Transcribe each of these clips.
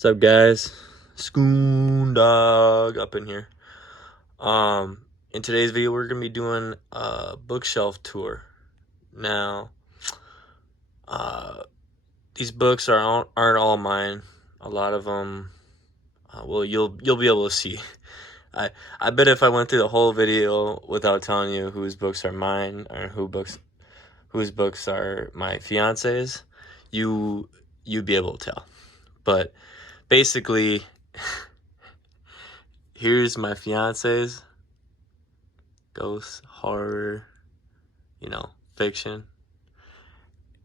What's up, guys? Scoon Dog up in here. In today's video, we're gonna be doing a bookshelf tour. Now, these books aren't all mine. A lot of them, well, you'll be able to see. I bet if I went through the whole video without telling you whose books are mine or whose books are my fiance's, you'd be able to tell. But basically, here's my fiance's ghost, horror, fiction.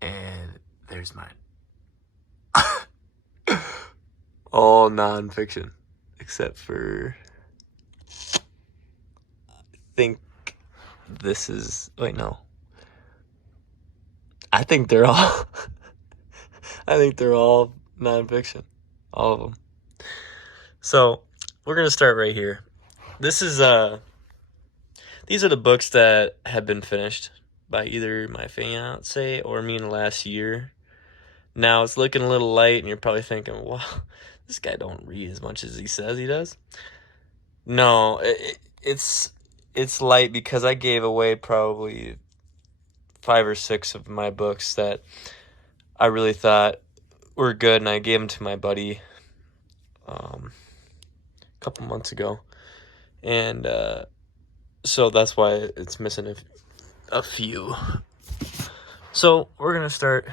And there's mine. All non-fiction, except for, I think this is, wait, no. I think they're all, non-fiction, all of them. So we're gonna start right here. These are the books that have been finished by either my fiance or me in the last year. Now it's looking a little light, and you're probably thinking, "Wow, this guy don't read as much as he says he does." No, it's light because I gave away probably 5 or 6 of my books that I really thought were good, and I gave them to my buddy a couple months ago, and so that's why it's missing a few. So we're gonna start.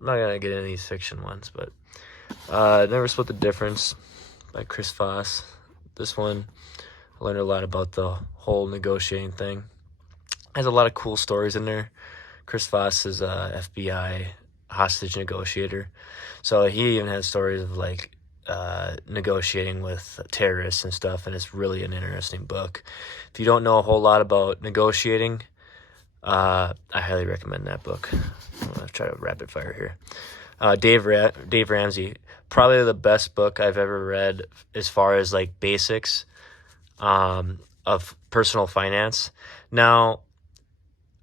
I'm not gonna get into these fiction ones, but Never Split the Difference by Chris Voss. This one, I learned a lot about the whole negotiating thing. Has a lot of cool stories in there. Chris Voss is a FBI hostage negotiator, so he even has stories of like negotiating with terrorists and stuff, and it's really an interesting book. If you don't know a whole lot about negotiating, I highly recommend that book. I'm gonna try to rapid fire here. Dave Ramsey, probably the best book I've ever read as far as like basics of personal finance. Now,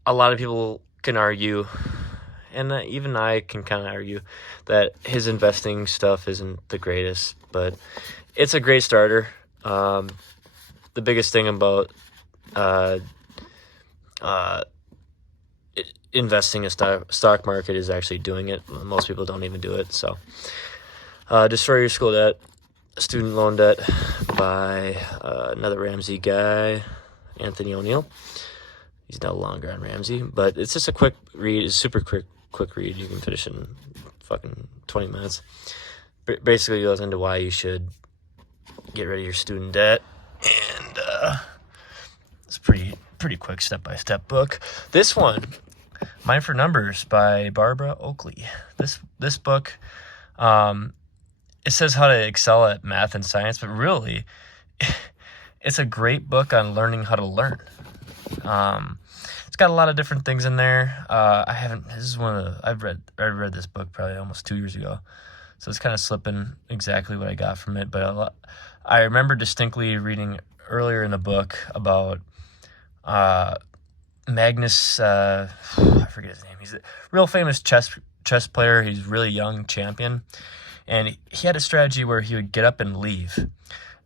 a lot of people can argue, and even I can kind of argue, that his investing stuff isn't the greatest, but it's a great starter. The biggest thing about investing in stock market is actually doing it. Most people don't even do it. So, Destroy Your School Debt, Student Loan Debt by another Ramsey guy, Anthony O'Neill. He's no longer on Ramsey, but it's just a quick read. It's super quick read. You can finish in fucking 20 minutes. Basically goes into why you should get rid of your student debt, and it's pretty quick step-by-step book. This one, Mind for Numbers by Barbara Oakley. This book, it says how to excel at math and science, but really, it's a great book on learning how to learn. It's got a lot of different things in there. I've read this book probably almost 2 years ago, so it's kind of slipping exactly what I got from it. But I remember distinctly reading earlier in the book about Magnus. I forget his name. He's a real famous chess player. He's a really young champion, and he had a strategy where he would get up and leave.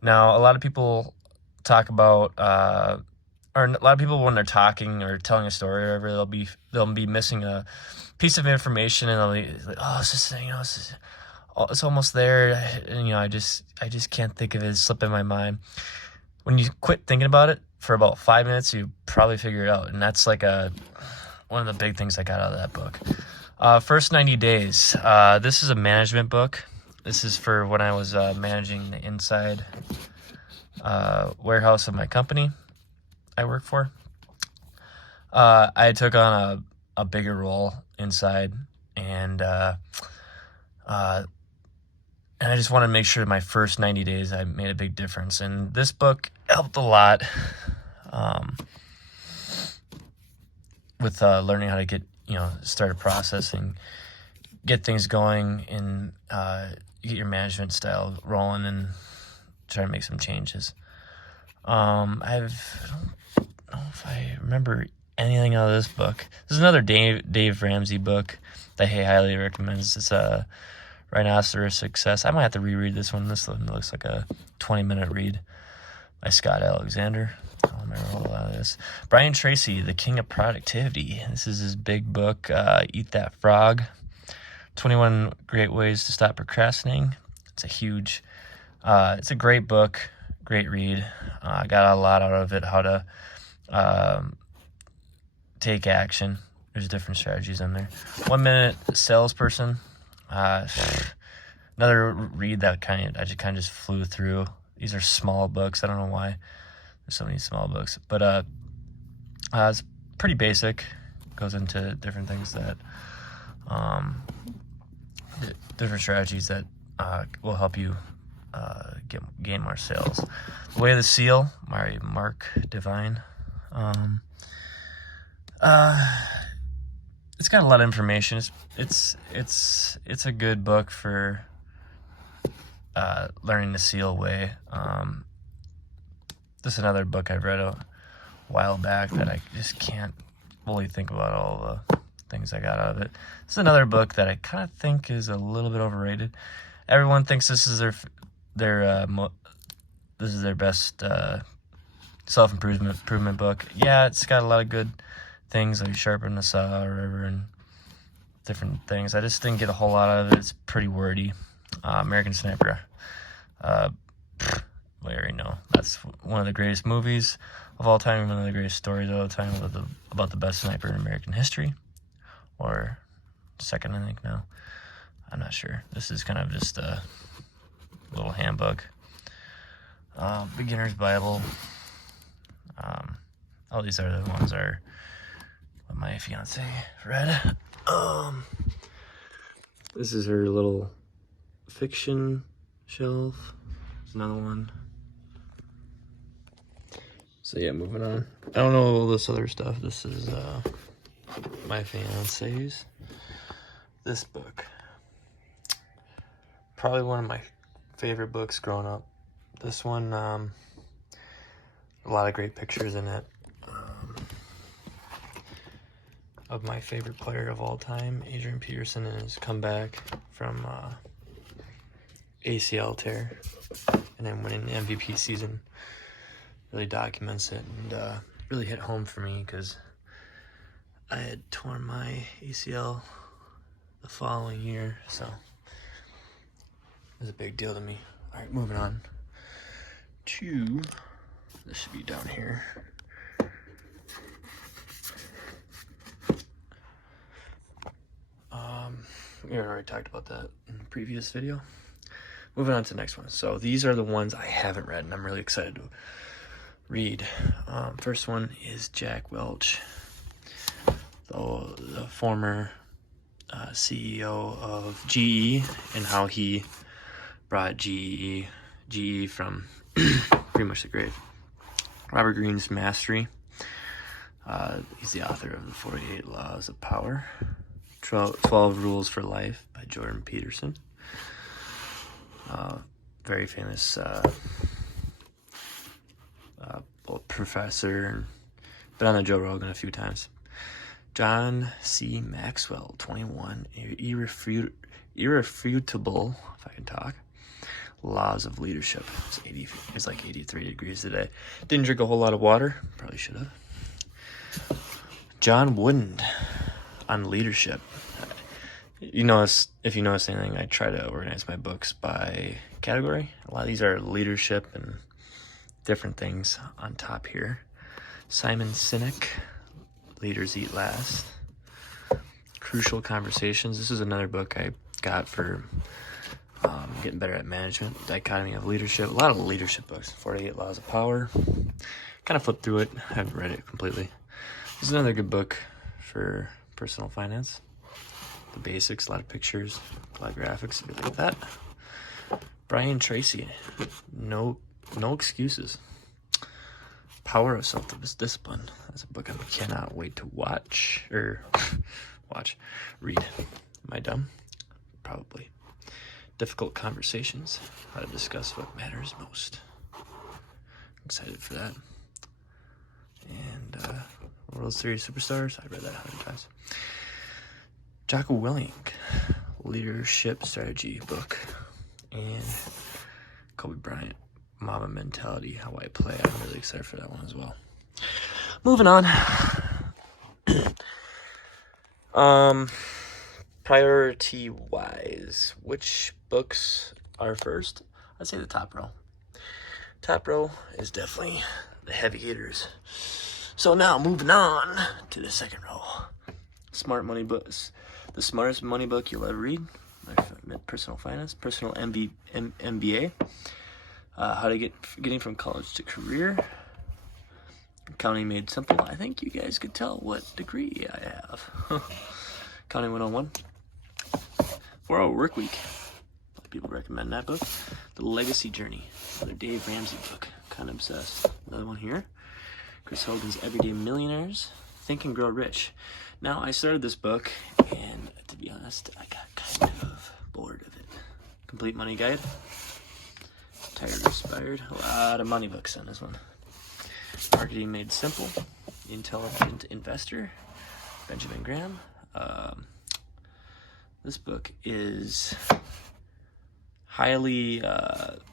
Now, a lot of people talk about, or a lot of people when they're talking or telling a story or whatever, they'll be missing a piece of information, and they'll be like, "Oh, it's just, it's almost there," and I just can't think of it. It's slipping my mind. When you quit thinking about it for about 5 minutes, you probably figure it out, and that's like one of the big things I got out of that book. First 90 Days. This is a management book. This is for when I was managing the inside warehouse of my company I work for. I took on a bigger role inside, and I just wanted to make sure my first 90 days I made a big difference. And this book helped a lot with learning how to get, start a process and get things going, and get your management style rolling and try to make some changes. I don't know if I remember anything out of this book. This is another Dave Ramsey book that he highly recommends. It's Rhinoceros Success. I might have to reread this one. This one looks like a 20-minute read by Scott Alexander. I don't remember a lot of this. Brian Tracy, The King of Productivity. This is his big book, Eat That Frog. 21 Great Ways to Stop Procrastinating. It's a great book, great read. I got a lot out of it, how to take action. There's different strategies in there. 1 Minute Salesperson. Another read that I just kind of flew through. These are small books. I don't know why there's so many small books, but it's pretty basic. Goes into different things that, different strategies that will help you gain more sales. The Way of the Seal, by Mark Devine. It's got a lot of information. It's a good book for learning the seal way. This is another book I've read a while back that I just can't fully think about all the things I got out of it. This is another book that I kind of think is a little bit overrated. Everyone thinks this is their best self-improvement book. Yeah, it's got a lot of good things like sharpen the saw or whatever and different things. I just didn't get a whole lot out of it. It's pretty wordy. American Sniper. We already know that's one of the greatest movies of all time, one of the greatest stories of all time about the best sniper in American history, or second, I think now. I'm not sure. This is kind of just a little handbook. Beginner's Bible. All these are the ones what my fiance read. This is her little fiction shelf. There's another one. So yeah, moving on. I don't know all this other stuff. This is my fiance's. This book. Probably one of my favorite books growing up. This one, a lot of great pictures in it. Of my favorite player of all time, Adrian Peterson, and his comeback from ACL tear and then winning the MVP season. Really documents it and really hit home for me because I had torn my ACL the following year, so it was a big deal to me. All right, moving on to, this should be down here. We already talked about that in the previous video. Moving on to the next one. So these are the ones I haven't read, and I'm really excited to read. First one is Jack Welch, the former CEO of GE, and how he brought GE from pretty much the grave. Robert Greene's Mastery. He's the author of the 48 Laws of Power. 12 Rules for Life by Jordan Peterson. Very famous professor, and been on the Joe Rogan a few times. John C. Maxwell, 21 Irrefutable, if I can talk, Laws of Leadership. It's like 83 degrees today. Didn't drink a whole lot of water. Probably should have. John Wooden on leadership. If you notice anything, I try to organize my books by category. A lot of these are leadership and different things on top here. Simon Sinek, Leaders Eat Last. Crucial Conversations. This is another book I got for getting better at management. Dichotomy of Leadership. A lot of leadership books. 48 Laws of Power. Kind of flipped through it. I haven't read it completely. This is another good book for personal finance. The basics, a lot of pictures, a lot of graphics, if you like that. Brian Tracy, No Excuses. Power of Self-Discipline. That's a book I cannot wait to read. Am I dumb? Probably. Difficult Conversations, how to discuss what matters most. Excited for that. And World Series Superstars, I read that 100 times. Jocko Willink, leadership strategy book. And Kobe Bryant, Mama Mentality, How I Play. I'm really excited for that one as well. Moving on. Priority-wise, which books are first? I'd say the top row. Top row is definitely the heavy hitters. So now moving on to the second row. Smart Money Books. The smartest money book you'll ever read. My personal finance, personal MBA. How to getting from college to career. Accounting Made Simple. I think you guys could tell what degree I have. Accounting 101. 4-Hour Work Week. A lot of people recommend that book. The Legacy Journey. Another Dave Ramsey book. Kind of obsessed. Another one here. Chris Hogan's Everyday Millionaires. Think and Grow Rich. Now, I started this book, and to be honest, I got kind of bored of it. Complete Money Guide. Tired Inspired. A lot of money books on this one. Marketing Made Simple. Intelligent Investor. Benjamin Graham. This book is highly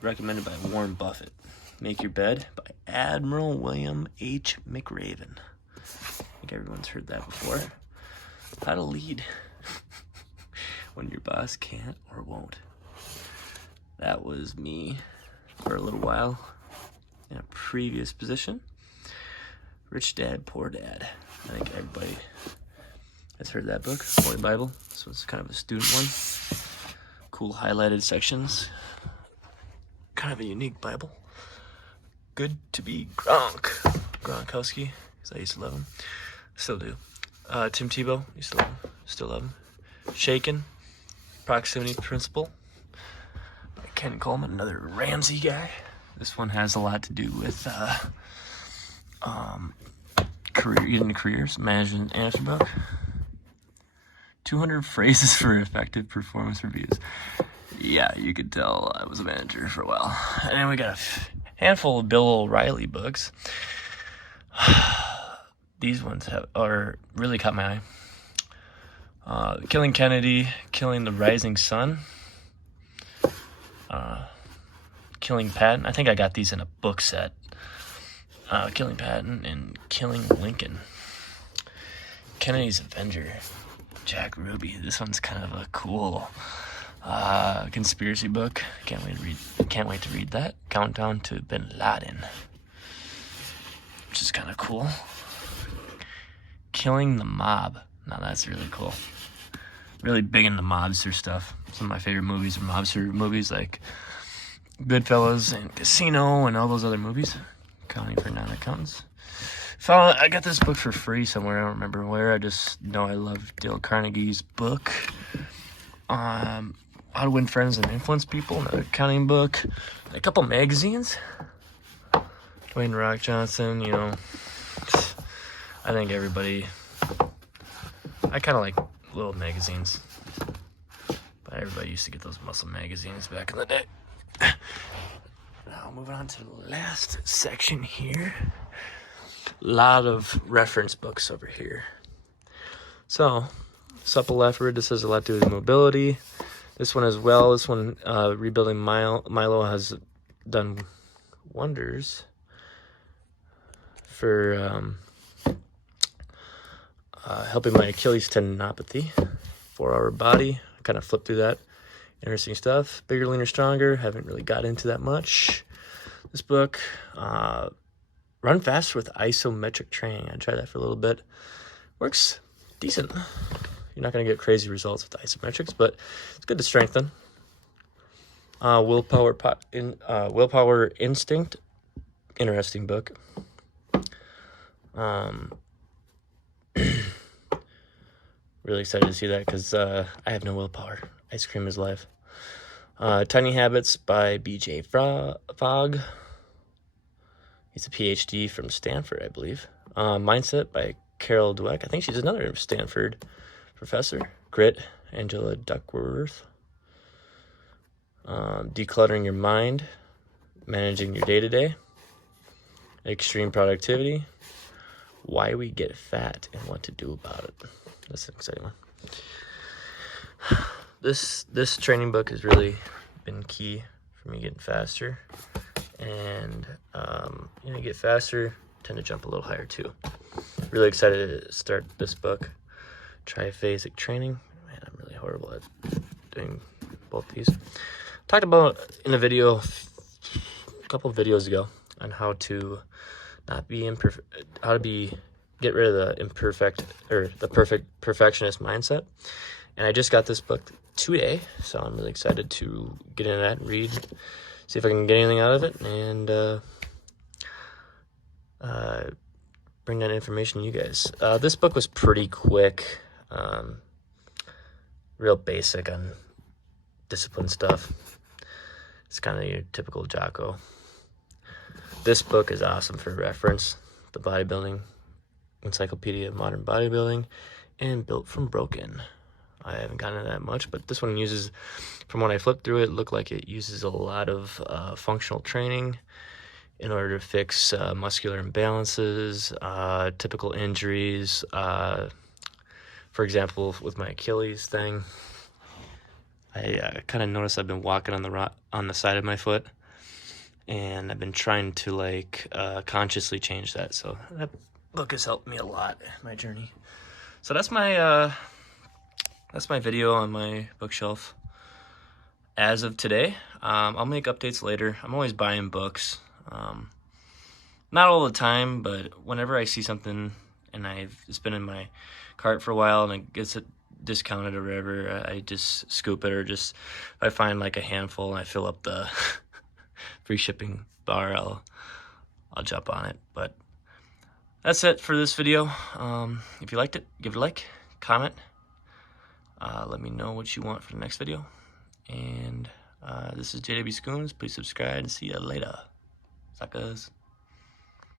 recommended by Warren Buffett. Make Your Bed by Admiral William H. McRaven. I think everyone's heard that before. How to lead when your boss can't or won't. That was me for a little while in a previous position. Rich Dad, Poor Dad. I think everybody has heard that book. Holy Bible. This one's kind of a student one. Cool highlighted sections. Kind of a unique Bible. Good to be Gronkowski, because I used to love him. Still do. Tim Tebow, used to love him. Still love him. Shaken. Proximity Principle. Ken Coleman, another Ramsey guy. This one has a lot to do with careers, management answer book. 200 phrases for effective performance reviews. Yeah, you could tell I was a manager for a while. And then we got a handful of Bill O'Reilly books. These ones are really caught my eye. Killing Kennedy, Killing the Rising Sun, Killing Patton. I think I got these in a book set. Killing Patton and Killing Lincoln. Kennedy's Avenger, Jack Ruby. This one's kind of a cool conspiracy book. Can't wait to read that. Countdown to Bin Laden, which is kind of cool. Killing the Mob. Now that's really cool. Really big into mobster stuff. Some of my favorite movies are mobster movies, like Goodfellas and Casino and all those other movies. Accounting for Non-Accountants. I got this book for free somewhere. I don't remember where. I just know I love Dale Carnegie's book. How to Win Friends and Influence People. Another accounting book. A couple magazines. Dwayne Rock Johnson, you know. I think everybody... I kind of like little magazines. But everybody used to get those muscle magazines back in the day. Now, moving on to the last section here. A lot of reference books over here. So, Supple Effort, this has a lot to do with mobility. This one as well. This one, Rebuilding Milo, has done wonders for helping my Achilles tendinopathy. 4-Hour Body, kind of flipped through that. Interesting stuff. Bigger, Leaner, Stronger. Haven't really got into that much. This book, Run Fast with Isometric Training. I tried that for a little bit. Works decent. You're not going to get crazy results with isometrics, but it's good to strengthen. Willpower Instinct. Interesting book. Really excited to see that because I have no willpower. Ice cream is life. Tiny Habits by B.J. Fogg. He's a PhD from Stanford, I believe. Mindset by Carol Dweck. I think she's another Stanford professor. Grit, Angela Duckworth. Decluttering Your Mind. Managing Your Day-to-Day. Extreme Productivity. Why We Get Fat and What to Do About It. That's an exciting one. this training book has really been key for me getting faster. And you know, you get faster, tend to jump a little higher too. Really excited to start this book, Triphasic Training. Man, I'm really horrible at doing both these. Talked about in a video a couple of videos ago on how to not be imperfect, how to get rid of the imperfect or the perfectionist mindset. And I just got this book today, so I'm really excited to get into that and read, see if I can get anything out of it, and bring that information to you guys. This book was pretty quick, real basic on discipline stuff. It's kind of your typical Jocko. This book is awesome for reference. The Bodybuilding Encyclopedia of Modern Bodybuilding and Built from Broken. I haven't gotten into that much, but this one uses, from when I flipped through it, looked like it uses a lot of functional training in order to fix muscular imbalances, typical injuries. For example, with my Achilles thing, I kind of noticed I've been walking on the side of my foot, and I've been trying to like consciously change that. So that book has helped me a lot in my journey. So that's my video on my bookshelf as of today. I'll make updates later. I'm always buying books. Not all the time, but whenever I see something and it's been in my cart for a while and it gets discounted or whatever, I just scoop it, or just if I find like a handful and I fill up the free shipping bar, I'll jump on it. But that's it for this video. If you liked it, give it a like, comment. Let me know what you want for the next video. And this is JW Scoons. Please subscribe and see you later, suckers.